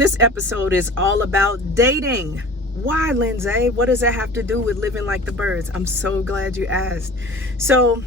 This episode is all about dating. Why, Lindsay? What does that have to do with living like the birds? I'm so glad you asked. So,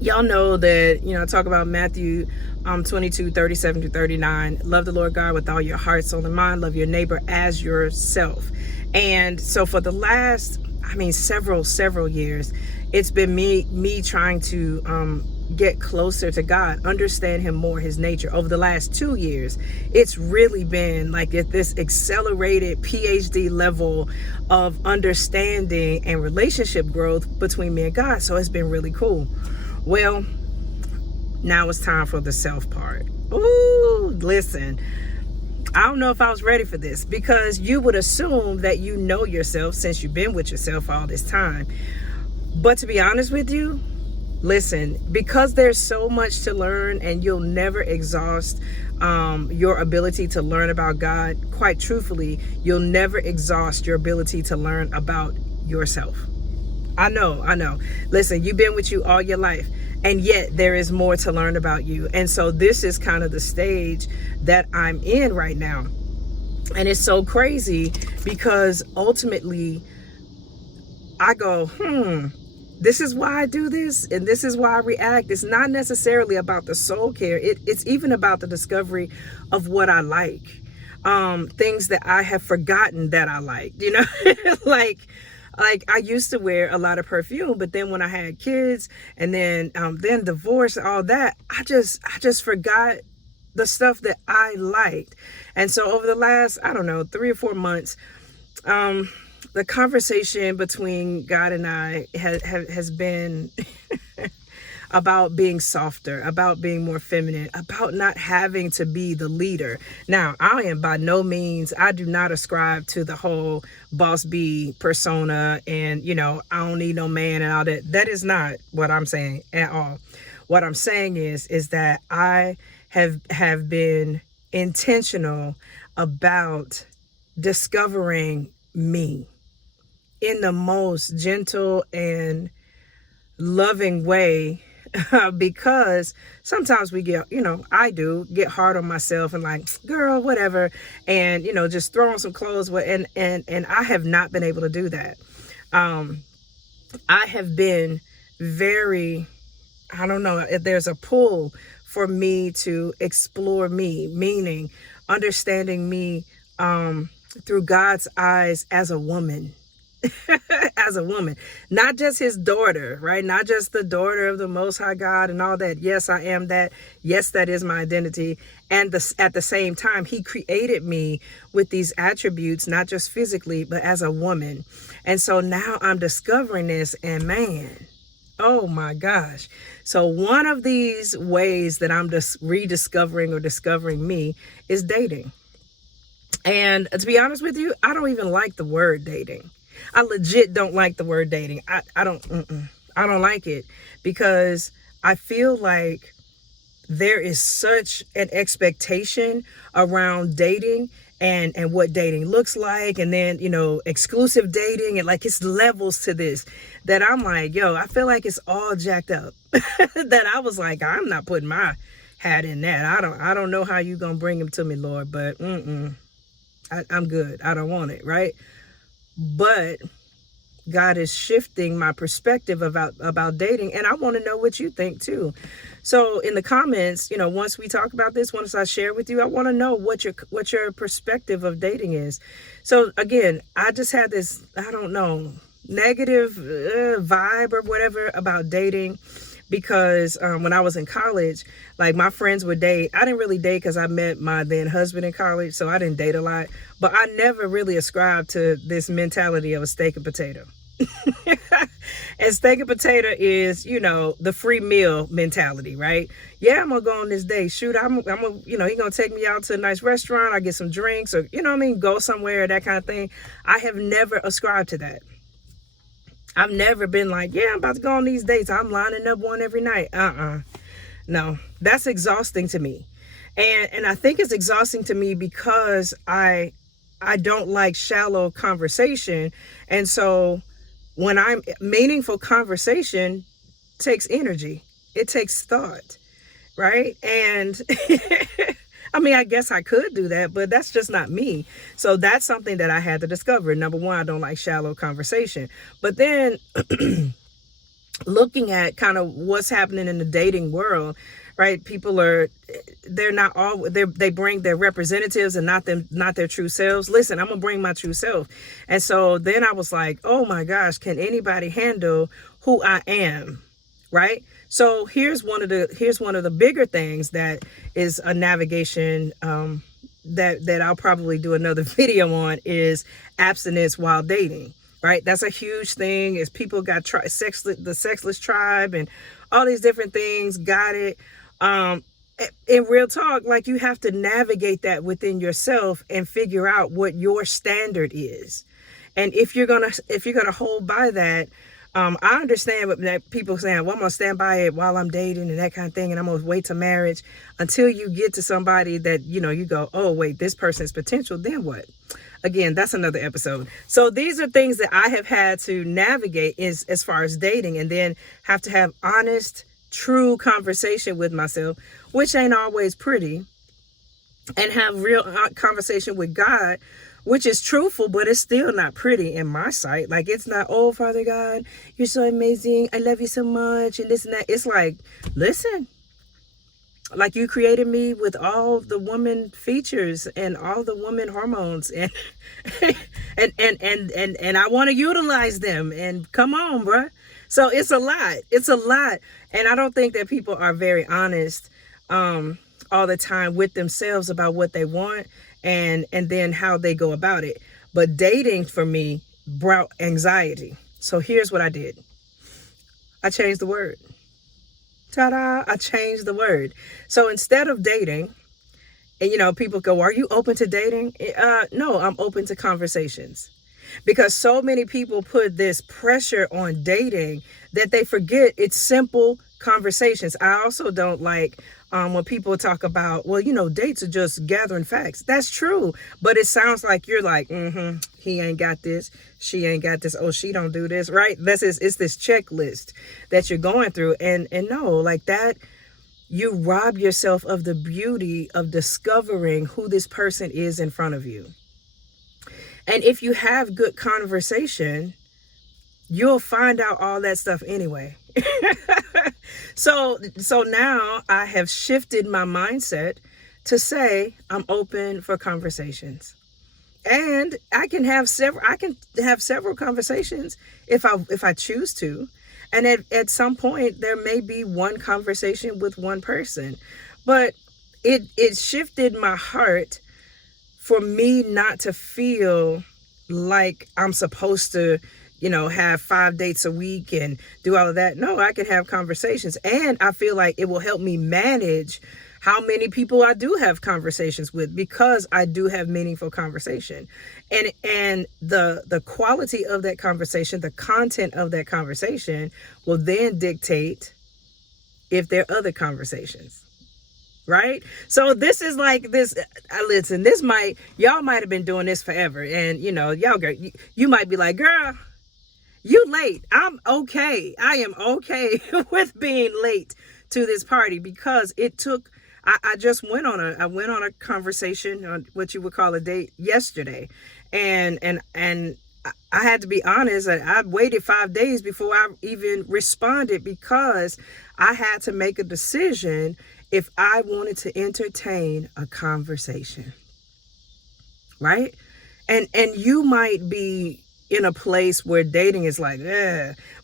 y'all know that, I talk about Matthew 22, 37 to 39. Love the Lord God with all your heart, soul, and mind. Love your neighbor as yourself. And so for the last, several years, it's been me trying to get closer to God, understand him more, his nature. Over the last 2 years, it's really been like at this accelerated PhD level of understanding and relationship growth between me and God. So it's been really cool. Well, now it's time for the self part. Ooh, listen, I don't know if I was ready for this, because you would assume that you know yourself since you've been with yourself all this time. But to be honest with you, listen, because there's so much to learn and you'll never exhaust your ability to learn about God. Quite truthfully, you'll never exhaust your ability to learn about yourself. I know. Listen, you've been with you all your life, and yet there is more to learn about you. And so this is kind of the stage that I'm in right now. And it's so crazy because ultimately I go, this is why I do this, and this is why I react. It's not necessarily about the soul care. It's even about the discovery of what I like. Things that I have forgotten that I like, like I used to wear a lot of perfume, but then when I had kids and then divorce, all that, I just forgot the stuff that I liked. And so over the last, 3 or 4 months, the conversation between God and I has been about being softer, about being more feminine, about not having to be the leader. Now, I am by no means, I do not ascribe to the whole boss bee persona and, I don't need no man and all that. That is not what I'm saying at all. What I'm saying is that I have been intentional about discovering me in the most gentle and loving way, because sometimes we get, I do get hard on myself and like, girl, whatever, and just throw on some clothes, and I have not been able to do that. I have been very, I don't know if there's a pull for me to explore me, meaning understanding me through God's eyes as a woman. As a woman, not just his daughter, right? Not just the daughter of the Most High God and all that. Yes, I am that. Yes, that is my identity. And at the same time, he created me with these attributes, not just physically, but as a woman. And so now I'm discovering this, and man, oh my gosh. So one of these ways that I'm just rediscovering or discovering me is dating. And to be honest with you, I don't even like the word dating. I legit don't like the word dating. I don't like it, because I feel like there is such an expectation around dating and what dating looks like. And then, exclusive dating, and like it's levels to this that I'm like, yo, I feel like it's all jacked up that I was like, I'm not putting my hat in that. I don't know how you going to bring him to me, Lord, but I'm good. I don't want it. Right. But God is shifting my perspective about dating, and I want to know what you think too. So in the comments, once we talk about this, once I share with you, I want to know what your perspective of dating is. So again, I just had this, negative vibe or whatever about dating, because when I was in college, like my friends would date. I didn't really date because I met my then husband in college, so I didn't date a lot. But I never really ascribed to this mentality of a steak and potato. And steak and potato is, the free meal mentality, right? Yeah, I'm gonna go on this date. Shoot, I'm gonna, he gonna take me out to a nice restaurant. I get some drinks, or go somewhere, that kind of thing. I have never ascribed to that. I've never been like, yeah, I'm about to go on these dates. I'm lining up one every night. No, that's exhausting to me. And I think it's exhausting to me because I don't like shallow conversation. And so when I'm meaningful conversation takes energy. It takes thought, right? And I mean, I guess I could do that, but that's just not me. So that's something that I had to discover. Number one, I don't like shallow conversation. But then looking at kind of what's happening in the dating world, right? People are, they're not all, they bring their representatives and not their true selves. Listen, I'm gonna bring my true self. And so then I was like, oh my gosh, can anybody handle who I am? Right? So here's one of the bigger things that is a navigation that I'll probably do another video on, is abstinence while dating. Right? That's a huge thing. Is people got the sexless tribe and all these different things. Got it. In real talk, like, you have to navigate that within yourself and figure out what your standard is. And if you're gonna hold by that, I understand that people saying, well, I'm gonna stand by it while I'm dating and that kind of thing, and I'm gonna wait to marriage, until you get to somebody that, you know, you go, oh wait, this person's potential, then what? Again, that's another episode. So these are things that I have had to navigate as far as dating, and then have to have honest, true conversation with myself, which ain't always pretty, and have real conversation with God, which is truthful, but it's still not pretty in my sight. Like, it's not, oh, Father God, you're so amazing, I love you so much, and this and that. It's like, listen, like, you created me with all the woman features and all the woman hormones, and and I want to utilize them, and come on, bruh. So it's a lot. It's a lot. And I don't think that people are very honest all the time with themselves about what they want and then how they go about it. But dating for me brought anxiety. So here's what I did. I changed the word. Ta-da! I changed the word. So instead of dating, and you know, people go, are you open to dating? No, I'm open to conversations. Because so many people put this pressure on dating that they forget it's simple conversations. I also don't like when people talk about, well, you know, dates are just gathering facts. That's true. But it sounds like you're like, he ain't got this. She ain't got this. Oh, she don't do this. Right? It's this checklist that you're going through. And no, like that, you rob yourself of the beauty of discovering who this person is in front of you. And if you have good conversation, you'll find out all that stuff anyway. So now I have shifted my mindset to say I'm open for conversations. And I can have several conversations if I choose to. And at some point there may be one conversation with one person. But it shifted my heart for me not to feel like I'm supposed to, you know, have 5 dates a week and do all of that. No, I can have conversations. And I feel like it will help me manage how many people I do have conversations with, because I do have meaningful conversation. And the quality of that conversation, the content of that conversation will then dictate if there are other conversations. Right? So this is like this. Listen, y'all might have been doing this forever. And, you know, you might be like, girl, you late. I'm okay. I am okay with being late to this party, because it took, I just went on a conversation, on what you would call a date, yesterday. And I had to be honest. I waited 5 days before I even responded, because I had to make a decision if I wanted to entertain a conversation, right? And you might be in a place where dating is like,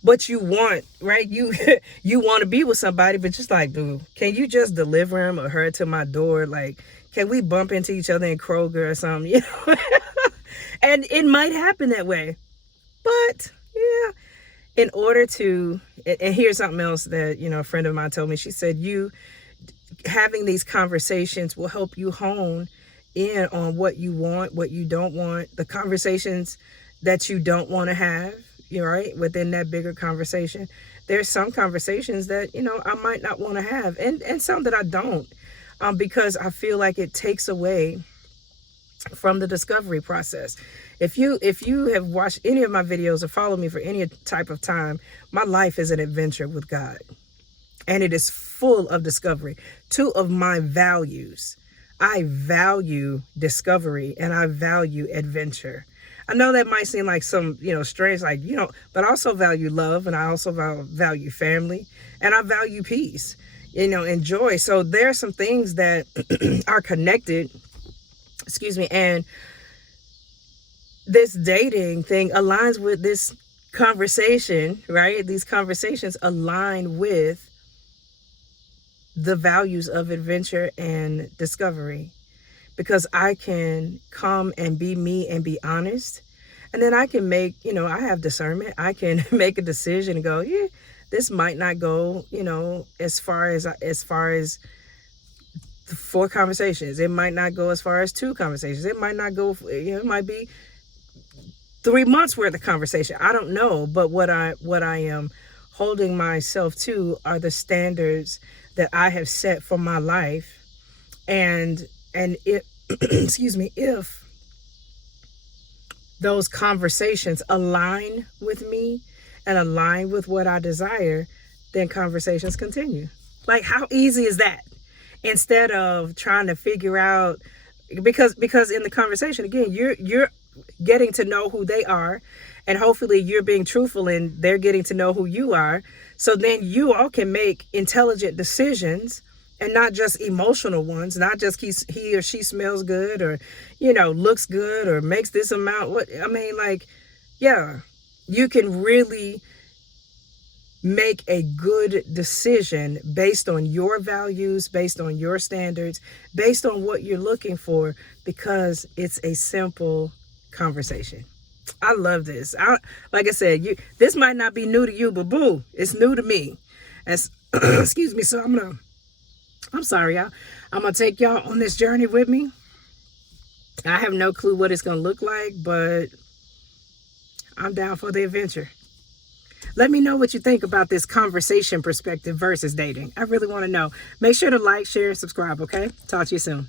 but you want, right? You want to be with somebody, but just like, dude, can you just deliver him or her to my door? Like, can we bump into each other in Kroger or something? You know, and it might happen that way, but yeah. In order to, and here's something else that, you know, a friend of mine told me. She said, having these conversations will help you hone in on what you want, what you don't want, the conversations that you don't want to have, you know, right? Within that bigger conversation, there's some conversations that, you know, I might not want to have, and some that I don't, because I feel like it takes away from the discovery process. If you have watched any of my videos or followed me for any type of time, my life is an adventure with God. And it is full of discovery. 2 of my values I value discovery and I value adventure. I know that might seem like some, strange, like, but I also value love, and I also value family, and I value peace, and joy. So there are some things that are connected, and this dating thing aligns with this conversation, right? These conversations align with the values of adventure and discovery, because I can come and be me and be honest. And then I can make, I have discernment. I can make a decision and go, yeah, this might not go, as far as 4 conversations. It might not go as far as 2 conversations. It might not go, it might be 3 months worth of conversation. I don't know. But what I am holding myself to are the standards that I have set for my life. And it, if those conversations align with me and align with what I desire, then conversations continue. Like, how easy is that? Instead of trying to figure out, because in the conversation, again, you're getting to know who they are, and hopefully you're being truthful and they're getting to know who you are. So then you all can make intelligent decisions, and not just emotional ones, not just he or she smells good, or, looks good, or makes this amount. You can really make a good decision based on your values, based on your standards, based on what you're looking for, because it's a simple conversation. I love this. Like I said, this might not be new to you, but boo, it's new to me. As excuse me. So I'm sorry, y'all. I'm going to take y'all on this journey with me. I have no clue what it's going to look like, but I'm down for the adventure. Let me know what you think about this conversation perspective versus dating. I really want to know. Make sure to like, share, and subscribe, okay? Talk to you soon.